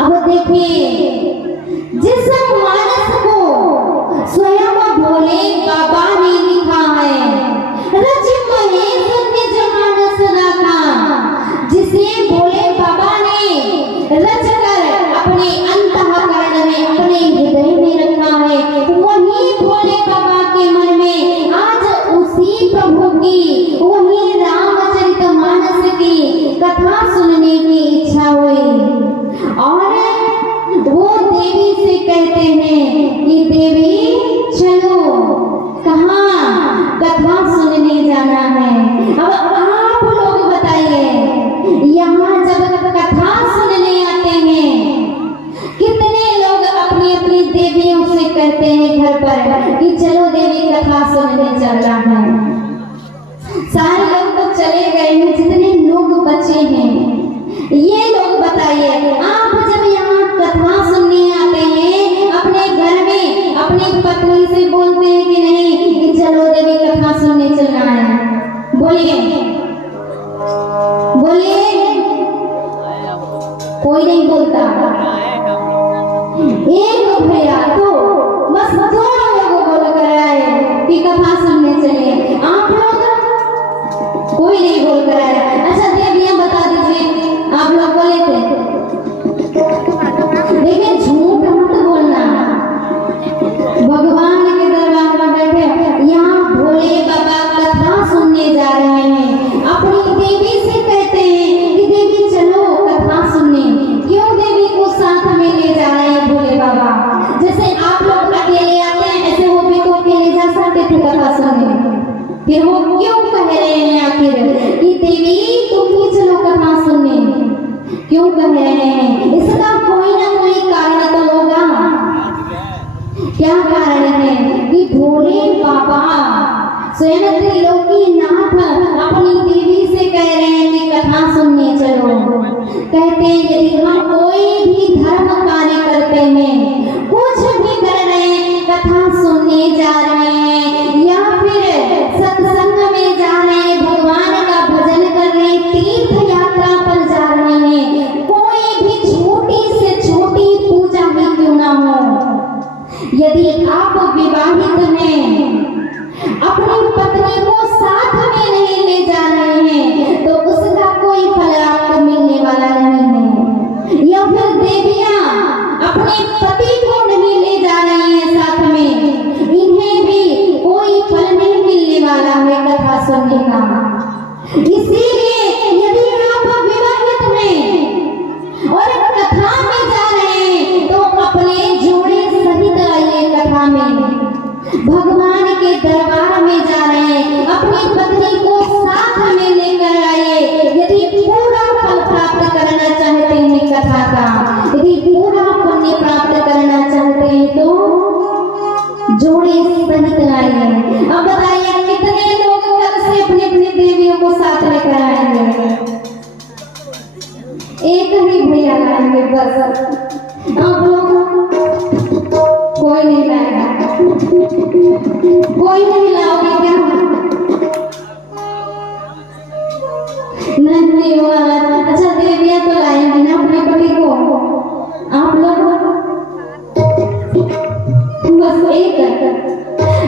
अब देखिए, जिस मानस को स्वयं भोले बाबा ने लिखा है, रच महेश निज मानस राखा, जिसे भोले बाबा ने रच कर अपने अंतःकरण में, अपने हृदय में रखा है, वही भोले बाबा के मन में आज उसी प्रभु की, वही रामचरितमानस की कथा सुनने की इच्छा हुई। और वो देवी से कहते हैं कि देवी चलो, कहाँ कथा सुनने जाना है। अब आप लोग बताइए, यहाँ जब कथा सुनने आते हैं, कितने लोग अपनी अपनी देवियों से कहते हैं घर पर कि चलो देवी कथा सुनने चलना है। सारे लोग तो चले गए हैं, जितने लोग बचे हैं, ये लोग बताइए, आप जब यहाँ कथा सुनने आते हैं, अपने घर में अपनी पत्नी से बोलते हैं कि नहीं कि चलो देवी कथा सुनने चलना है? बोलिए बोलिए, कोई नहीं बोलता। एक भैया तो बस दो लोगों को बोल कर आए कि कथा सुनने चले, आप लोग कोई नहीं बोल कर आए। अच्छा देवियां बता दीजिए, आप लोग बोले थे? देखिए झूठ मत बोलना, भगवान के दरबार में बैठे, यहाँ भोले बाबा कथा सुनने जा रहे हैं, अपनी देवी से कहते हैं कि देवी चलो कथा सुनने। क्यों देवी को साथ में ले जा रहे हैं भोले बाबा? जैसे आप लोग अकेले आते हैं, ऐसे वो भी तो अकेले जा सकते थे कथा सुनने, फिर वो क्यों कह रहे हैं आखिर कि देवी तुम भी चलो कथा सुनने? क्यों कह रहे हैं? इसका कोई ना कोई कारण तो होगा। क्या कारण है कि भोले बाबा स्वयं त्रिलोकीनाथ अपनी देवी से कह रहे हैं कि कथा सुनने चलो। कहते हैं यदि हम कोई भी धर्म कार्य करते हैं, कुछ भी कर रहे हैं, कथा सुनने जा रहे हैं या फिर सत्संग में जा रहे हैं, भगवान का भजन कर रहे हैं, तीर्थ यात्रा पर जा रहे हैं, कोई भी छोटी से छोटी पूजा भी क्यों ना हो, यदि आप विवाहित हैं, अपनी पत्नी को साथ में नहीं ले जा रहे हैं, तो उसका कोई फल आपको मिलने वाला नहीं है। या फिर देवियां अपने पति को नहीं ले जा रही हैं साथ में, इन्हें भी कोई फल नहीं मिलने वाला है कथा सुनने का। इसीलिए यदि आप विवाहित हैं और कथा में जा रहे हैं, तो अपने जोड़े सहित आइए कथा में। भगवान के दरबार में जा रहे हैं, अपनी पत्नी को साथ में लेकर आइए। यदि पूरा फल प्राप्त करना चाहते हैं कथा का, यदि पूरा पुण्य प्राप्त करना चाहते हैं, तो जोड़े सहित आइए। अब बताइए कितने लोग कल से अपनी अपनी देवियों को साथ लेकर आएंगे? एक ही भैया लाएंगे बस, आप लोग कोई नहीं लाएगा, कोई नहीं लाओगे क्या? नहीं हुआ। अच्छा देवियां तो लाएंगी ना अपने पति को, आप लोग बस एक,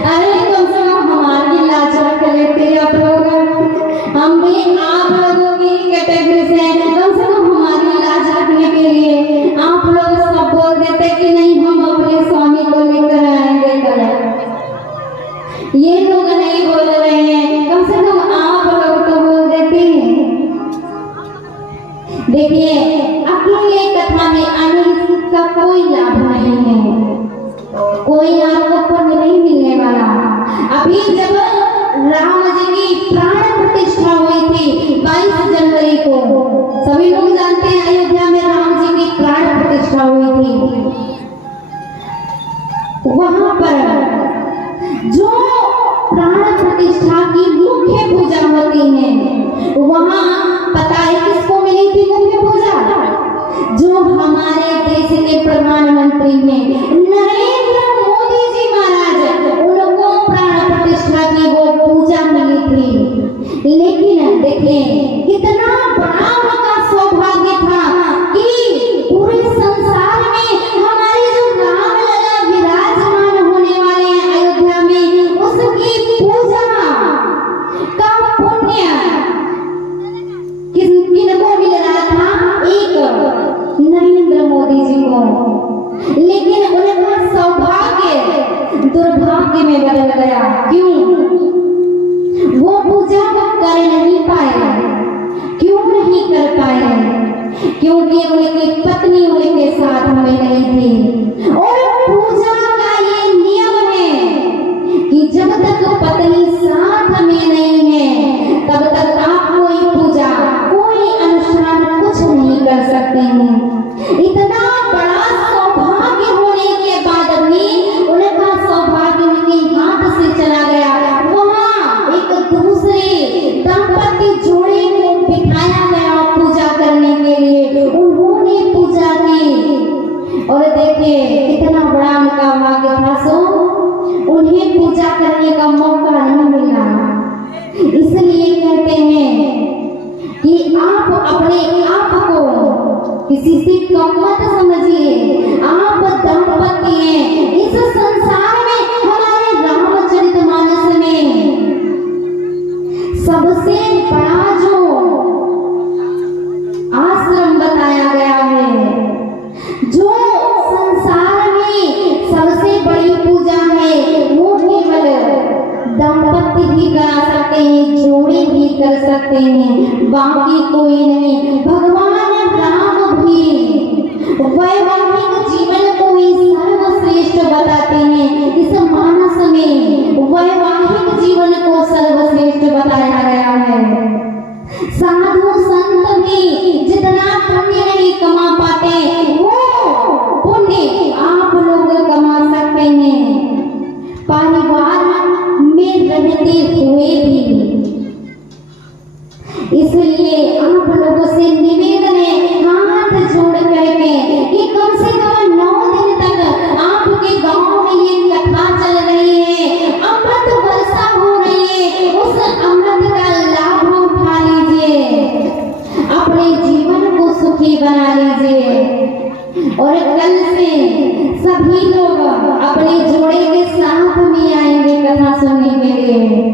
अरे कम से कम हमारी लाज रख लेते आप लोग, हम भी आप लोगों की कैटेगरी से, कम से कम हमारी लाज रखने के लिए आप लोग सब बोल देते कि नहीं हम अपने स्वामी को लेकर आएंगे कल। ये लोग नहीं बोल रहे हैं, कम से कम आप लोग तो बोल देते हैं। देखिए अकेले कथा में आने का कोई लाभ नहीं है, कोई आपको पुण्य नहीं मिलने वाला। अभी जब राम जी की प्राण प्रतिष्ठा हुई थी 22 जनवरी को, सभी लोग जानते हैं अयोध्या में राम जी की प्राण प्रतिष्ठा हुई थी। वहां पर जो प्राण प्रतिष्ठा की मुख्य पूजा होती है, वहां पता है किसको मिली थी मुख्य पूजा? जो हमारे देश के प्रधानमंत्री हैं नरेंद्र मोदी जी महाराज, उनको प्राण प्रतिष्ठा की वो पूजा मिली थी। लेकिन देखिए कितना बड़ा उनका सौभाग्य था कि पूरे संसार को, लेकिन उनका सौभाग्य दुर्भाग्य में बदल गया। क्यों? वो पूजा कर नहीं पाए। क्यों नहीं कर पाए? क्योंकि उनकी पत्नी उनके साथ में नहीं थी। और पूजा का ये नियम है कि जब तक पत्नी साथ में नहीं है तब तक आप कोई पूजा, कोई अनुष्ठान कुछ नहीं कर सकते हैं। इतना बड़ा सौभाग्य होने के बाद भी उनका सौभाग्य उनके हाथ से चला गया। वहाँ एक दूसरे दाम्पत्य जोड़े को बिठाया गया पूजा करने के लिए। उन्होंने पूजा की और देखिए कितना बड़ा उनका भाग्य था। सो उन्हें पूजा करने का मौका नहीं मिला। इसलिए कहते हैं कि आप अपने आप को किसी से कम मत समझिए। आप दंपति हैं। इस संसार में हमारे रामचरितमानस में सबसे बड़ा जो आश्रम बताया गया है, जो संसार में सबसे बड़ी पूजा है, वो केवल दंपति भी करा सकते हैं, जोड़े भी कर सकते हैं, बाकी कोई नहीं। भगवान राम भी वैवाहिक जीवन को ही सर्वश्रेष्ठ बताते हैं। इस मानस में वैवाहिक जीवन को सर्वश्रेष्ठ बताया गया है। साधु संत भी जितना पुण्य नहीं कमा पाते वो पुण्य आप लोग कमा सकते हैं, परिवार में रहते हुए भी। इसलिए आप लोगों से निवेदन है, हाथ जोड़ करके कि कम से कम 9 दिन तक आपके गांव में ये कथा चल रही है, अमृत वर्षा हो रही है, उस अमृत का लाभ उठा लीजिए, अपने जीवन को सुखी बना लीजिए। और कल से सभी लोग अपने जोड़े के साथ में आएंगे कथा सुनने के लिए।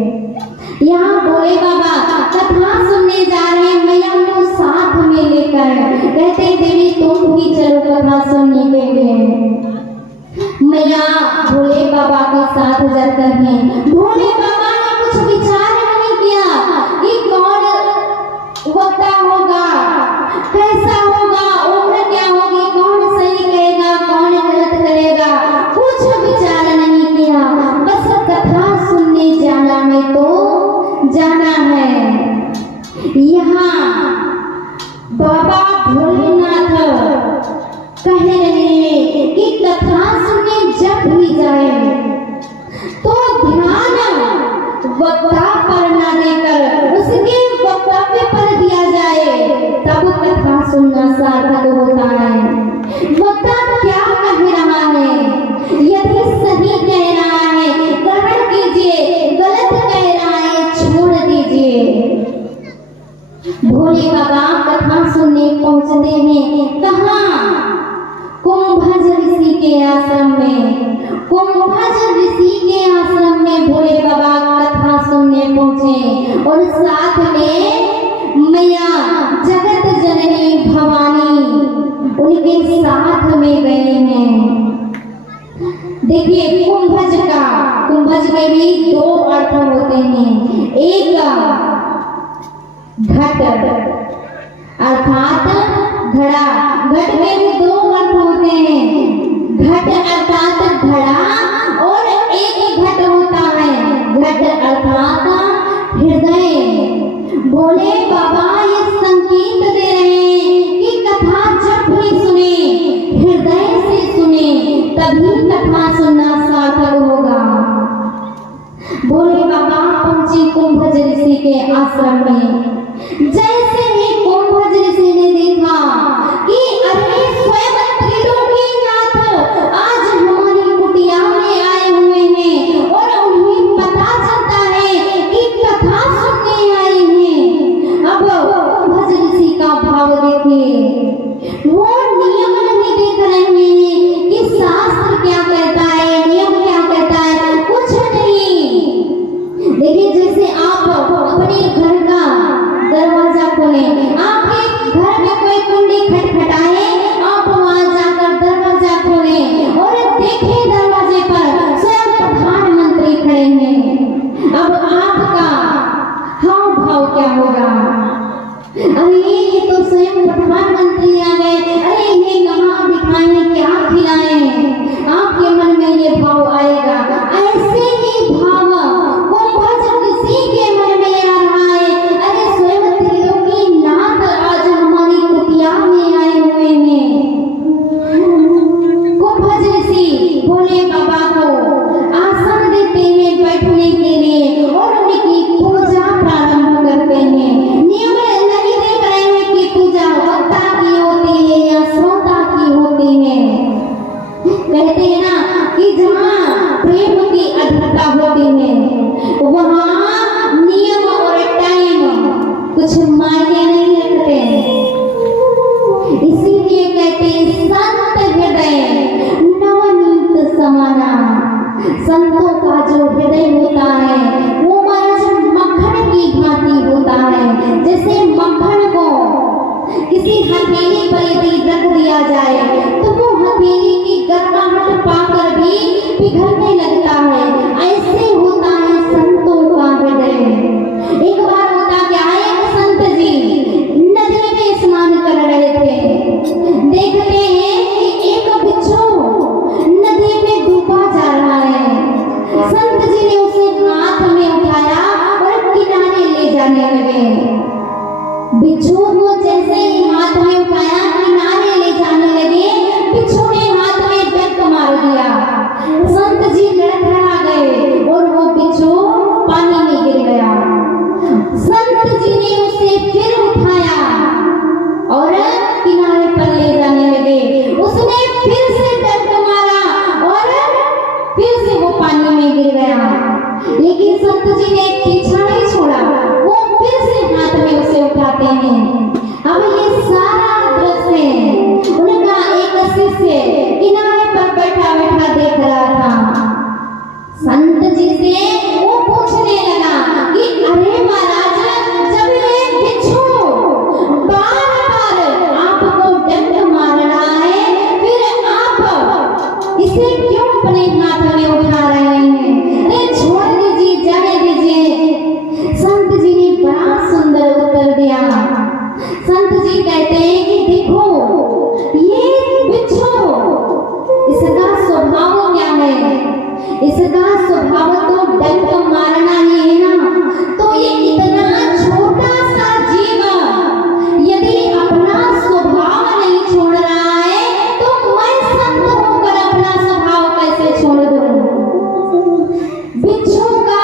यहाँ भोले बाबा कथा सुनने जा रहे हैं, मैया को साथ में लेकर कहते देवी तुम भी चलो कथा सुनने के लिए। मैया भोले बाबा के साथ जाते हैं। भोले बाबा ने कुछ विचार नहीं किया कि कौन वक्ता होगा, कैसा होगा, उम्र क्या होगी, कौन सही कहेगा, कौन गलत करेगा, कुछ विचार नहीं किया। बस कथा सुनने जाना है तो जाना है। यहाँ बाबा भोलेनाथ कह रहे हैं कि कथा सुनने जब भी जाए तो ध्यान वक्ता पर न देकर उसके वक्तव्य पर दिया जाए, तब कथा सुनना सार्थक होता है। वक्ता क्या कह रहा है, यदि सही कह रहा है ग्रहण कीजिए, गलत कह रहा है छोड़ दीजिए। भोले बाबा कथा सुनने पहुंचते हैं कहाँ? कुंभज ऋषि के आश्रम में। कुंभज ऋषि के आश्रम में भोले बाबा कथा सुनने पहुंचे और साथ में मैया जगत जननी भवानी उनके साथ में गए हैं। देखिए कुंभज के भी 2 अर्थ होते हैं। एक घट अर्थात घड़ा, घट में भी 2 अर्थ होते हैं, घट अर्थात घड़ा और एक घट होता है घट अर्थात हृदय। भोले बाबा ये संकेत दे रहे हैं कि कथा जब भी सुने हृदय से सुने, तभी कथा सुनना सार्थक होगा। भोले बाबा पहुंचे कुंभज ऋषि के आश्रम में। जैसे ही कुंभज ऋषि ने देखा कि अरे स्वयं त्रिलोकीनाथ आज हमारी कुटिया में आए हुए हैं और उन्हें पता चलता है कि कथा सुनने आए हैं। अब कुंभज ऋषि का भाव देखिए, वो नियम नहीं देख रहे हैं कि शास्त्र क्या कहता है, नियम क्या कहता है, कुछ नहीं। देखिए जैसे आप अपने घर का दरवाजा खोले, आपके घर में कोई कुंडी खटखटाए, आप वहां जाकर अरे ये तो स्वयं प्रधानमंत्री आ गए, अरे इन्हें कहाँ बिठाएं, क्या खिलाएं? आपके मन में ये भाव आएगा। ऐसे ही भाव कुंभज किसी के मन में आ रहा है। अरे स्वयं त्रिलोकीनाथ आज हमारी कुटिया में आए हुए हैं। कुंभज ऋषि भोले बाबा को आसन देते हैं बैठने के लिए और उनकी पूजा प्रारंभ करते हैं। नियम नहीं देख रहे हैं कि पूजा वक्ता की होती है या श्रोता की होती है। कहते हैं ना कि जहाँ प्रेम की अधरता होती है वहाँ नियम और टाइम कुछ मायने नहीं रखते। इसीलिए कहते हैं संत हृदय नवनीत समाना। संतों का जो हृदय होता है वो महाराज मक्खन की भांति होता है। जैसे मक्खन को किसी हथेली पर यदि रख दिया जाए तो वो हथेली की गर्माहट पाकर भी पिघलने लगता है। ऐसे होता है संतों का हृदय। एक बार होता क्या है, एक संत जी नदी में स्नान कर रहे थे। देखते हैं कि एक बिच्छू नदी में डूबा जा रहा है। संत जी ने उसे हाथ में उठाया और किनारे ले जाने लगे। बिच्छू को जैसे ही हाथ में उठाया किनारे ले जाने लगे, बिच्छू ने हाथ में डंक मार दिया। संत जी लड़खड़ा गए और वो बिच्छू पानी में गिर गया। संत जी ने उसे फिर उठाया और किनारे पर ले जाने लगे। उसने फिर से डंक मारा और फिर से वो पानी में गिर गया। लेकिन संत जी ने पीछा नहीं छोड़ा, वो फिर से हाथ में उसे उठाते हैं। अब ये सारा दृश्य उनका एक शिष्य किनारे पर बैठा बैठा देख रहा था। संत जी से वो पूछने लगा कि अरे महाराज, जब ये बिच्छू बार बार आपको डंक मार रहा है फिर आप इसे क्यों अपने हाथ में उठा रहे हैं? अरे छोड़ दीजिए, जाने दीजिए। संत जी ने बड़ा सुंदर उत्तर दिया। संत जी कहते हैं कि देखो ये बिच्छू, इसका स्वभाव क्या है? इसका स्वभाव तो डंक मारना ही है ना। तो ये इतना छोटा सा जीव यदि अपना स्वभाव नहीं छोड़ रहा है तो मैं संत होकर अपना स्वभाव कैसे छोड़ दूं? बिच्छू का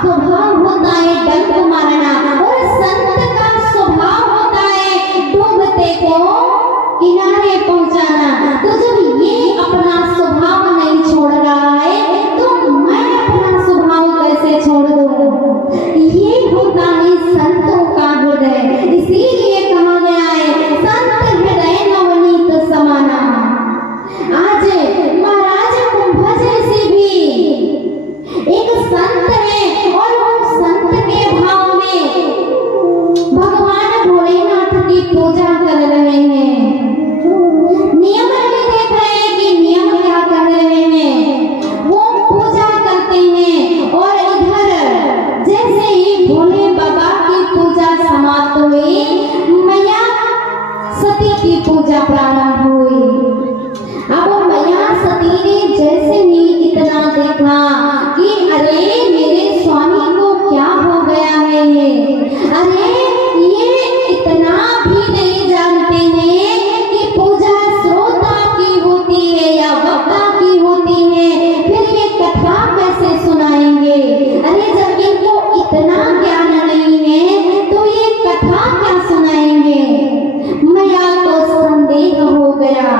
स्वभाव होता है डंक मारना और संत का स्वभाव होता है डूबते को किनारे पहुंचाना। तो जब ये अपना स्वभाव नहीं छोड़ रहा है तो मैं अपना स्वभाव कैसे छोड़ दूं? ये होता है संतों का हृदय। इसीलिए कहा गया है संत हृदय नवनीत समाना। आज महाराज कुंभज ऋषि भी एक संत है और उस संत के भाव में भगवान भोलेनाथ की पूजा कर रहे हैं। नियम नहीं देख रहे हैं कि नियम क्या कर रहे हैं, वो पूजा करते हैं। और इधर जैसे ही भोले बाबा की पूजा समाप्त हुई, मैया सती की पूजा प्रारंभ हुई। अब मैया सती ने जैसे ही इतना देखा कि अरे मेरे स्वामी को क्या हो गया है, अरे ये इतना भी नहीं जानते हैं कि पूजा श्रोता की होती है या वक्ता की होती है, फिर ये कथा कैसे सुनाएंगे? अरे जब इनको इतना ज्ञान नहीं है तो ये कथा क्या सुनाएंगे? मैया को संदेह हो गया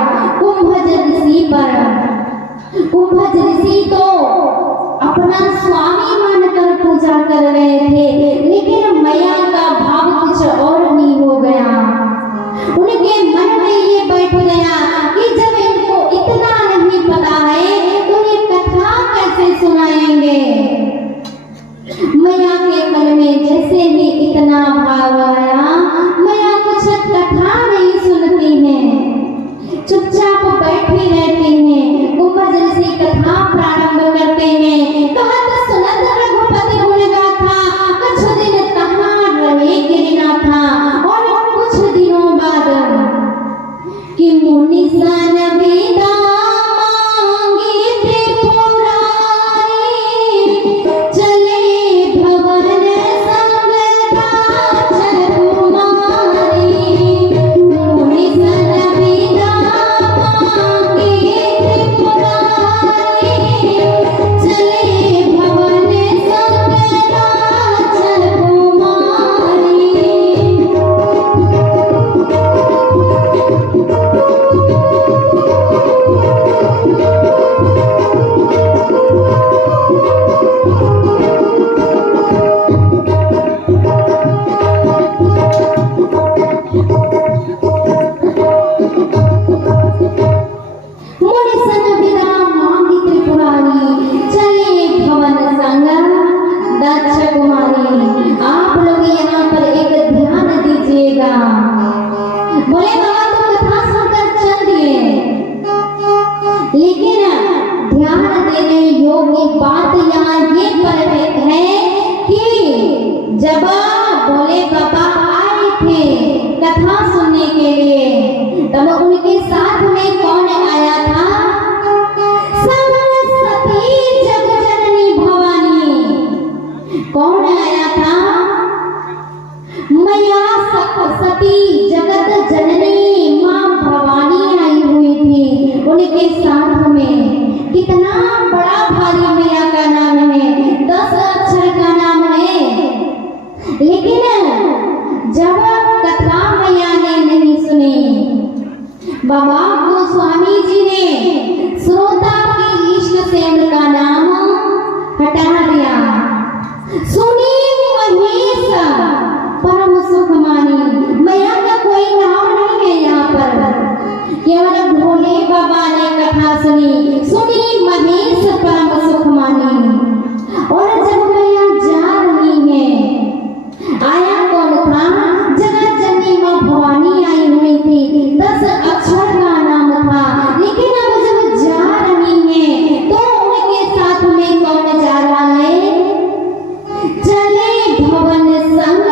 कुंभज ऋषि पर। कुंभज ऋषि तो अपना स्वामी मानकर पूजा कर रहे थे, लेकिन मैया का भाव कुछ और नहीं हो गया। उनके मन में ये बैठ गया कि जब इनको इतना नहीं पता है तो ये कथा कैसे सुनाएंगे? मैया के मन में जैसे ही इतना भाव आया, मैया कुछ कथा नहीं सुनती हैं, चुपचाप बैठी रहती हैं। कुंभज ऋषि कथा प्रारंभ करते हैं। कहत सुनत रघुपति गुण गाथा, कछु दिन कहाँ रहे गिरनाथा। और दिया। बोले बाबा तो कथा सुनकर चल दिए, लेकिन ध्यान देने योग्य बात यहाँ ये परफेक्ट है कि जब बोले बाबा आए थे कथा सुनने के लिए, तब उनके साथ में कौन आया था? सरस्वती जगजननी भवानी। कौन आया था? मैया सरस्वती जगत जननी माँ भवानी आई हुई थी उनके साथ में। कितना बड़ा भारी मैया का नाम है, 10 अक्षर का नाम है। लेकिन जब कथा मैया ने नहीं सुनी, बाबा गोस्वामी जी ने श्रोता के इष्ट से उनका नाम हटा दिया। सुनी महेश परम सुख मानी। मैया का कोई नाम नहीं है यहाँ पर, केवल भोले बाबा ने कथा सुनी, सुनी महेश परम सुख मानी। और जब मैया जा रही है, आया कौन था? जगत जननी माँ भवानी आई हुई थी, 10 अक्षर का नाम था। लेकिन अब जब जा रही है तो उनके साथ में कौन जा रहा है? चले भवन संग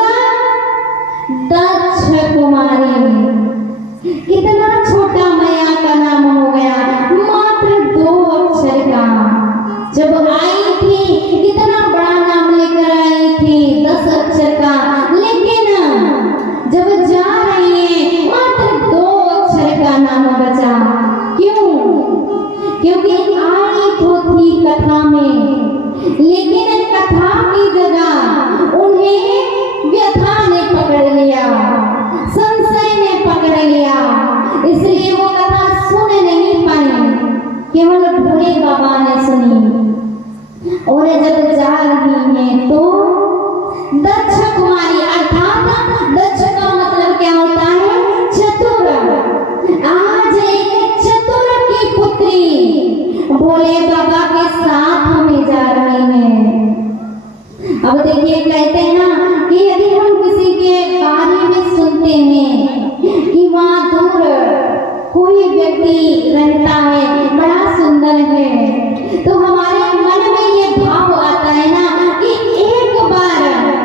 दक्ष कुमारी। कितना छोटा मैया का नाम हो गया, मात्र 2 अक्षर का। जब आई थी कितना बड़ा नाम लेकर आई थी, 10 अक्षर का। लेकिन जब जा रही है मात्र 2 अक्षर का नाम बचा। क्यों? क्योंकि आई तो थी कथा में, लेकिन कथा की जगह उन्हें व्यथा ने पकड़ लिया, संशय ने पकड़ लिया, इसलिए वो कथा सुन नहीं पाई, केवल भोले बाबा ने सुनी। और जब जा रही है तो दक्ष कुमारी, अर्थात दक्ष का मतलब क्या होता है? चतुर। आज एक चतुर की पुत्री भोले बाबा के साथ में जा रही है। अब देखिए, कहते हैं ना कि यदि हम किसी के बारे में सुनते हैं कि वहाँ दूर कोई व्यक्ति रहता है, बड़ा सुंदर है, तो हमारे मन में ये भाव आता है ना कि एक बार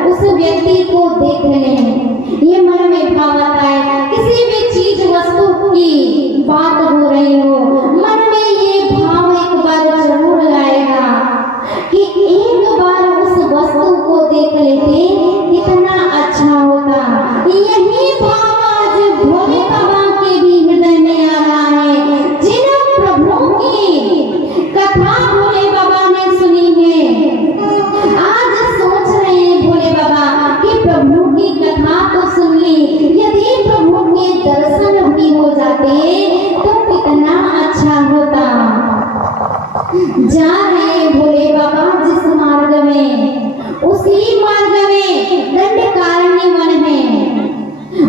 उस व्यक्ति को देख लें। ये मन में भाव आता है। किसी भी चीज वस्तु की बात हो रही हो, मन में ये भाव एक बार जरूर आएगा कि एक बार उस वस्तु को देख लेते कितना अच्छा होता। यही भाव आज भोले बाबा के भी हृदय में आ रहा है। जिन प्रभु की कथा भोले बाबा ने सुनी है, आज सोच रहे हैं भोले बाबा कि प्रभु की कथा तो सुन ली, यदि प्रभु के दर्शन भी हो जाते तो कितना अच्छा होता। जा रहे भोले बाबा जिस मार्ग में, उसी मार्ग में दंडकारण्य वन है।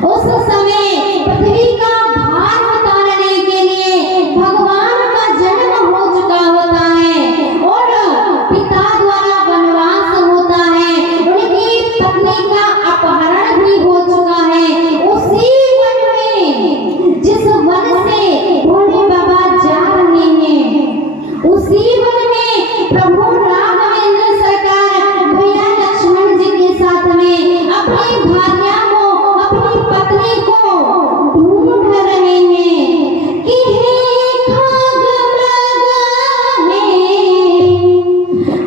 उस समय पृथ्वी का भार उतारने के लिए भगवान का जन्म हो चुका होता है और पिता द्वारा वनवास होता है, उनकी पत्नी का अपहरण भी हो चुका है। उसी वन में, जिस वन से भोले बाबा जा रहे हैं, उसी वन में प्रभु राघवेंद्र सरकार भैया लक्ष्मण जी के साथ में अपनी भार्या को, अपनी पत्नी को ढूंढ रहे हैं कि हे खगमृग हे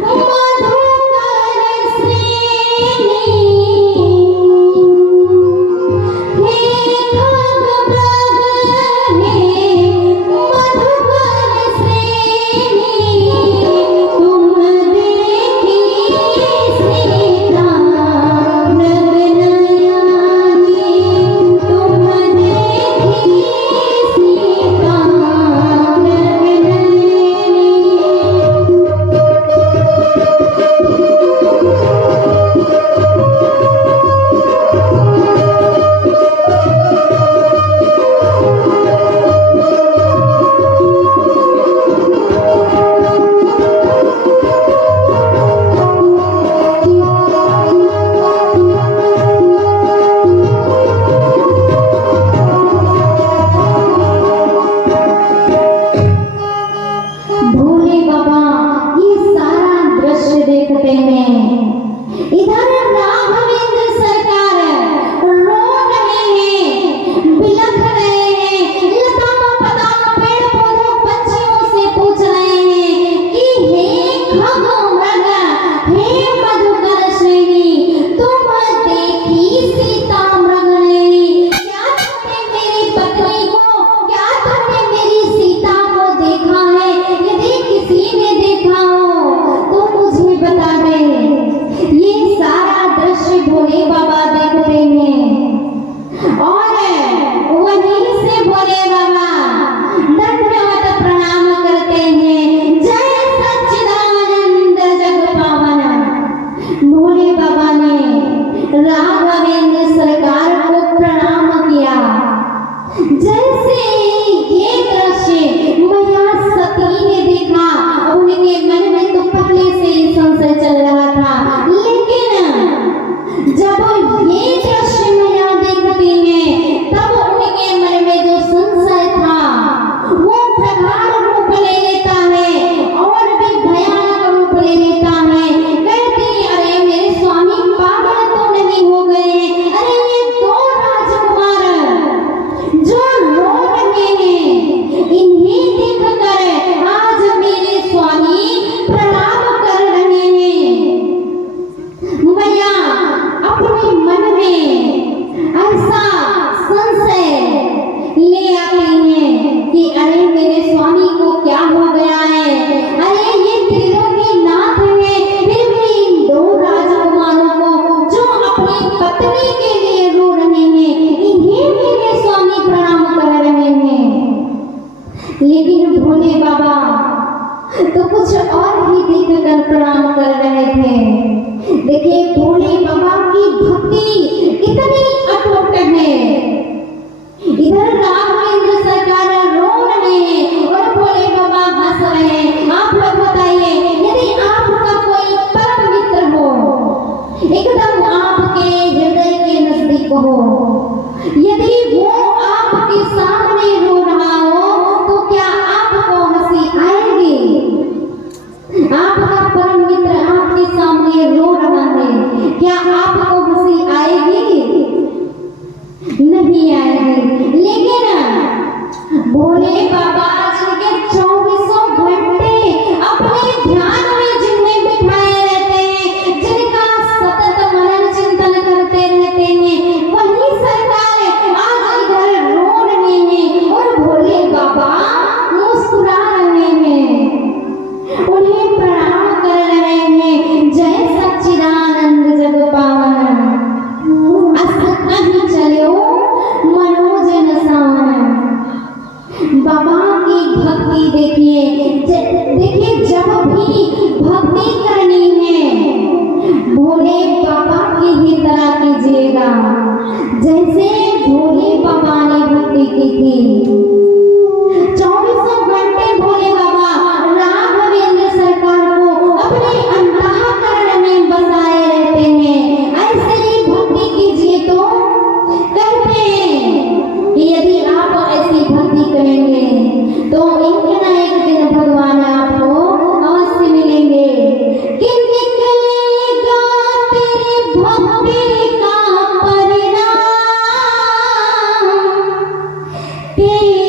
मधुकर श्रेणी, हे खगमृग हे मधुकर श्रेणी, तुम देखी श्री राम मृग नयनी, तुम ले आती हैं कि अरे मेरे स्वामी को क्या हो गया है, अरे ये दिलों के नाथ हैं, फिर भी इन दो राजकुमारों को जो अपनी पत्नी के लिए रो रहे हैं, इन्हें मेरे स्वामी प्रणाम कर रहे हैं। लेकिन भोले बाबा तो कुछ और ही देखकर प्रणाम कर रहे थे। देखिए भोले बाबा की भक्ति कितनी अटूट है। इधर राघवेंद्र सरकार रो रहे हैं और भोले बाबा हंस रहे हैं। आप लोग बताइए, यदि आपका कोई परम मित्र हो, एकदम आपके हृदय के नजदीक हो, यदि वो आपके सामने रो रहा हो, तो क्या आपको हंसी आएगी? आपका परम मित्र आपके सामने रो रहा है, क्या आपको हंसी आएगी? नहीं आएगी। लेकिन भोले बाबा जिनके 24 घंटे अपने ध्यान में जिन्हें बिठाए रहते हैं, जिनका सतत मनन चिंतन करते रहते हैं, वही सरकार आज इधर रो रहे हैं और भोले बाबा मुस्कुरा रहे हैं, उन्हें प्रणाम कर रहे हैं। जय सच्चिदानंद जग पावन, अस कहीं चलो मनोजन सावन। बाबा की भक्ति देखिए, देखिए जब भी भक्ति करनी है, भोले बाबा की ही तरह कीजिएगा जैसे भोले बाबा ने भक्ति की थी। 24 घंटे भोले बाबा राघवेंद्र सरकार को अपने अंतःकरण में बसाए रहते हैं। ऐसे ही भक्ति कीजिए तो कहते हैं कि यदि आप ऐसी भक्ति करेंगे तो एक न एक दिन भगवान आपको अवश्य मिलेंगे। कि निकलेगा तेरी भक्ति का परिणाम, तेरी